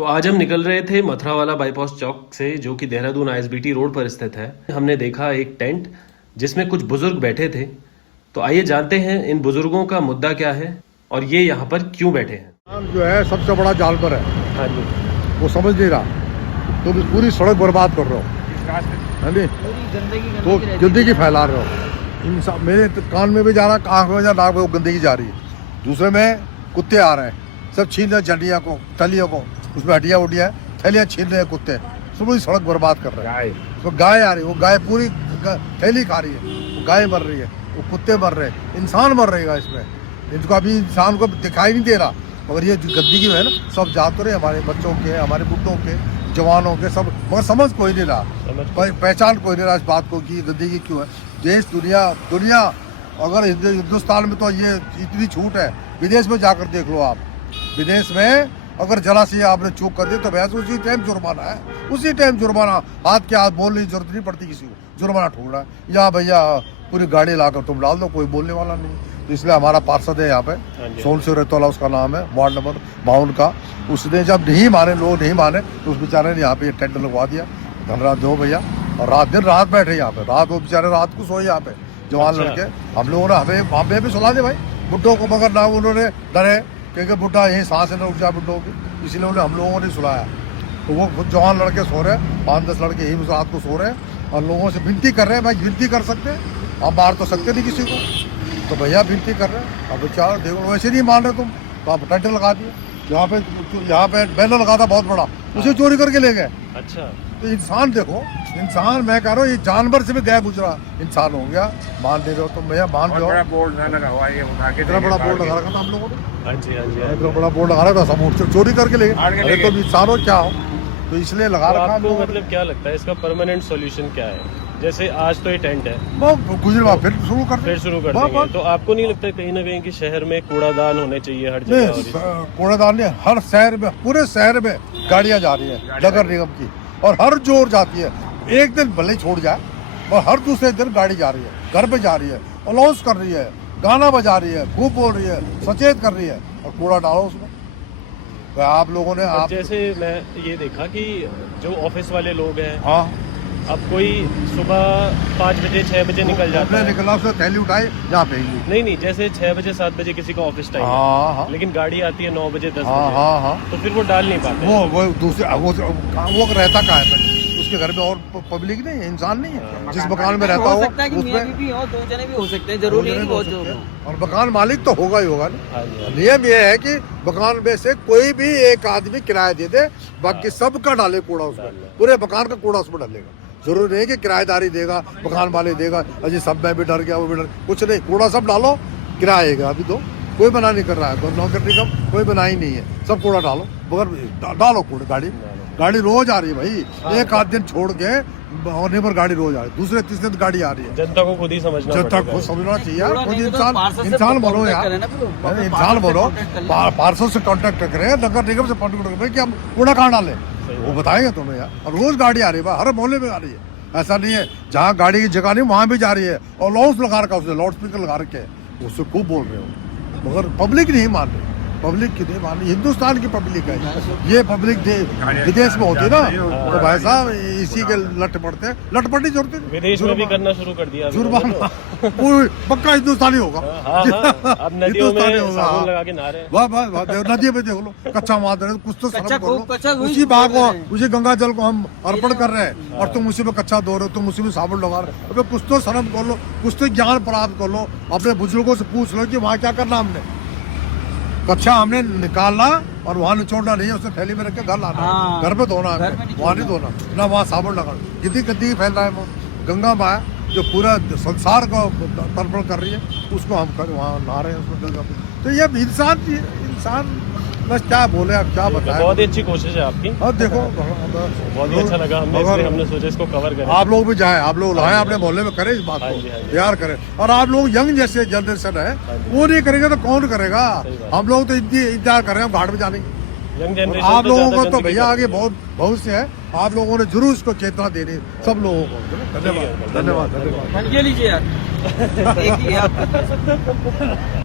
तो आज हम निकल रहे थे मथुरावाला बाईपास चौक से, जो कि देहरादून आईएसबीटी रोड पर स्थित है। हमने देखा एक टेंट जिसमें कुछ बुजुर्ग बैठे थे। तो आइए जानते हैं इन बुजुर्गों का मुद्दा क्या है और ये यहाँ पर क्यों बैठे हैं। जो है सबसे बड़ा जानवर है। हाँ जी। वो समझ नहीं रहा, तो पूरी सड़क बर्बाद कर रहे हो, है नहीं? तो गंदगी फैला रहे हो। इंसान मेरे कान में भी जा रहा, आँख में जा रहा, वो गंदगी जा रही है। दूसरे में कुत्ते आ रहे हैं, सब छीन रहे जंडिया को, थैलियों को, उसमें हड्डियाँ उड्डियाँ थैलियाँ छीन रहे हैं कुत्ते, सब पूरी सड़क बर्बाद कर रहे हैं। तो गाय आ रही है, वो गाय पूरी थैली खा रही है, वो गाय मर रही है, वो कुत्ते मर रहे हैं, इंसान मर रहेगा इसमें। इनको अभी इंसान को दिखाई नहीं दे रहा, मगर ये गंदगी में है ना, सब जाते रहे, हमारे बच्चों के, हमारे बुढ़ों के, जवानों के, सब, मगर समझ कोई नहीं रहा, पहचान कोई नहीं रहा इस बात को कि गंदगी क्यों है। देश दुनिया अगर हिंदुस्तान में तो ये इतनी छूट है, विदेश में जाकर देख लो आप। विदेश में अगर जरा सी आपने चूक कर दी तो वैसे उसी टाइम जुर्माना है, उसी टाइम जुर्माना, हाथ के हाथ बोलने की जरूरत नहीं पड़ती किसी को, जुर्माना ठोकना है। यहाँ भैया पूरी गाड़ी लाकर तुम डाल दो, कोई बोलने वाला नहीं। तो इसलिए हमारा पार्षद है यहाँ पे, सोनसिंह रेतोला उसका नाम है, वार्ड नंबर 52 का। उसने जब नहीं माने, लोग नहीं माने, तो उस बेचारे ने यहाँ पे टेंट लगवा दिया। धनराज दो भैया, और रात दिन रात बैठे यहाँ पे, रात वो बेचारे रात को सोए यहाँ पे, जवान लड़के। हम लोगों ने हमें भी सुला दे भाई बुड्ढों को, मगर ना उन्होंने डरे, क्योंकि बुड्ढा यही सांस न उठ जाए बुड्ढों की, इसलिए उन्हें हम लोगों ने सुलाया। तो वो खुद जवान लड़के सो रहे हैं, 5-10 लड़के यही रात को सो रहे हैं, और लोगों से विनती कर रहे हैं, भाई विनती कर सकते हैं, आप मार तो सकते नहीं किसी को, तो भैया विनती कर रहे हैं। अब बेचारा देखो, वैसे नहीं मान रहे तुम, तो आप टेंट लगा दिए। यहाँ पे बैनर लगा था बहुत बड़ा, उसे चोरी करके ले गए। अच्छा, तो इंसान देखो, इंसान, मैं कह रहा हूँ ये जानवर से भी गया गुजरा इंसान हो गया। मान दे रहे हो तुम भैया, मान दो। बड़ा बोर्ड ना लगा हुआ है, इतना बड़ा बोर्ड लगा रखा था हम लोगों ने। हाँ जी, हाँ जी। इतना बड़ा बोर्ड लगा रखा था, सब चोरी करके ले गए। अरे तो इंसान हो क्या हो, तो इसलिए लगा रखा। आपको मतलब क्या लगता है इसका परमानेंट सॉल्यूशन क्या है? जैसे आज तो ये टेंट है, वो गुजरवा फिर शुरू कर देंगे, तो आपको नहीं लगता कहीं ना कहीं कि शहर में कूड़ादान होने चाहिए हर जगह? कूड़ादान नहीं, हर शहर में, पूरे शहर में गाड़ियां जा रही है नगर निगम की, और हर जोर जाती है। एक दिन भले छोड़ जाए, और हर दूसरे दिन गाड़ी जा रही है, घर पे जा रही है, अनाउंस कर रही है, गाना बजा रही है, खूब बोल रही है, सचेत कर रही है, और कूड़ा डालो उसमें। तो आप लोगों ने जैसे मैं ये देखा कि जो ऑफिस वाले लोग हैं, हाँ, अब कोई सुबह 5 बजे 6 बजे निकल जाता है, निकला उसने थैली उठाई यहाँ पे। नहीं, जैसे 6 बजे 7 बजे किसी का ऑफिस टाइम है, लेकिन गाड़ी आती है 9 बजे 10 बजे, तो फिर वो डाल नहीं पाते। वो दूसरे वो रहता कहाँ है, उसके घर में और पब्लिक नहीं है, इंसान नहीं है, जिस मकान में रहता हो उसमें भी और 2 जने भी हो सकते हैं, जरूरी नहीं बहुत जो। और मकान मालिक तो होगा ही होगा ना। नियम ये है कि मकान में से कोई भी एक आदमी किराया दे दे, बाकी सबका डाले कूड़ा उसमें, पूरे मकान का कूड़ा उसमें डालेगा। जरूरी नहीं कि किराएदारी देगा, मकान मालिक देगा, अजी सब में भी डर गया, वो भी डर, कुछ नहीं, कूड़ा सब डालो, किराएगा अभी तो कोई मना नहीं कर रहा है, नौकर निगम कोई मना ही नहीं है, सब कूड़ा डालो, मगर डालो कूड़ा। गाड़ी रोज आ रही है भाई, एक आध दिन छोड़ के होने पर गाड़ी रोज आ रही है, दूसरे तीसरे दिन गाड़ी आ रही है। जनता को खुद ही समझना, जनता को समझना चाहिए, खुद इंसान बोलो यार, इंसान बोलो, पार्सल से कॉन्टेक्ट करें, नगर निगम से कॉन्टेक्ट करें कि हम कूड़ा कहाँ डालें, वो बताएंगे तुम्हें यार। और रोज गाड़ी आ रही है, हर मोहल्ले में आ रही है, ऐसा नहीं है जहाँ गाड़ी की जगह नहीं वहाँ भी जा रही है, और लाउड लगा रखा, उसने लाउड स्पीकर लगा रखे, उससे खूब बोल रहे हो, मगर पब्लिक नहीं मान रही, पब्लिक की नहीं मान रही। हिंदुस्तान की पब्लिक है ये, पब्लिक विदेश में होती है ना, तो भाई साहब इसी के लट पड़ते हैं, लटपटी जरूरत है, विदेश में भी करना शुरू कर दिया जुर्माना, कोई पक्का हिंदुस्तानी होगा, अब नदियों में साबुन लगा के नहा रहे हैं। वाह, नदी में देख लो कच्चा मार रहे, कुछ तो शर्म करो, उसी बाग को, उसी गंगा जल को हम अर्पण कर रहे हैं, और तुम उसी में कच्चा धो रहे हो, तुम उसी में साबुन लगा रहे हो। अबे कुछ तो शर्म कर लो, कुछ तो ज्ञान प्राप्त कर लो, अपने बुजुर्गों से पूछ लो कि वहाँ क्या करना हमने, कच्चा हमने निकालना और वहाँ निचोड़ना नहीं है, उसने थैली में रख के घर लाना, घर पे धोना है, वहाँ नहीं धोना ना, वहाँ साबुन लगाना। गंदगी फैल रहा है, वो गंगा माँ जो पूरा संसार को तर्पण कर रही है, उसको हम वहाँ नहा रहे हैं उसमें गंगा पे। तो ये इंसान बस क्या बोले, आप क्या बताएं। बहुत ही अच्छी कोशिश है आपकी। अब देखो बहुत ही अच्छा लगा, हमने सोचा इसको कवर करें। आप लोग भी जाएं, आप लोग लगाएं अपने मोहल्ले में, करें इस बात को, तैयार करें। और आप लोग यंग जैसे जनरेशन है, वो नहीं करेंगे तो कौन करेगा? हम लोग तो इंतजार कर रहे हैं घाट में जाने की। यंग जनरेशन आप लोगों को तो भैया आगे बहुत भविष्य है, आप लोगों ने जरूर इसको चेतना देनी, सब लोगों को। धन्यवाद, धन्यवाद, धन्यवाद। लीजिए यार।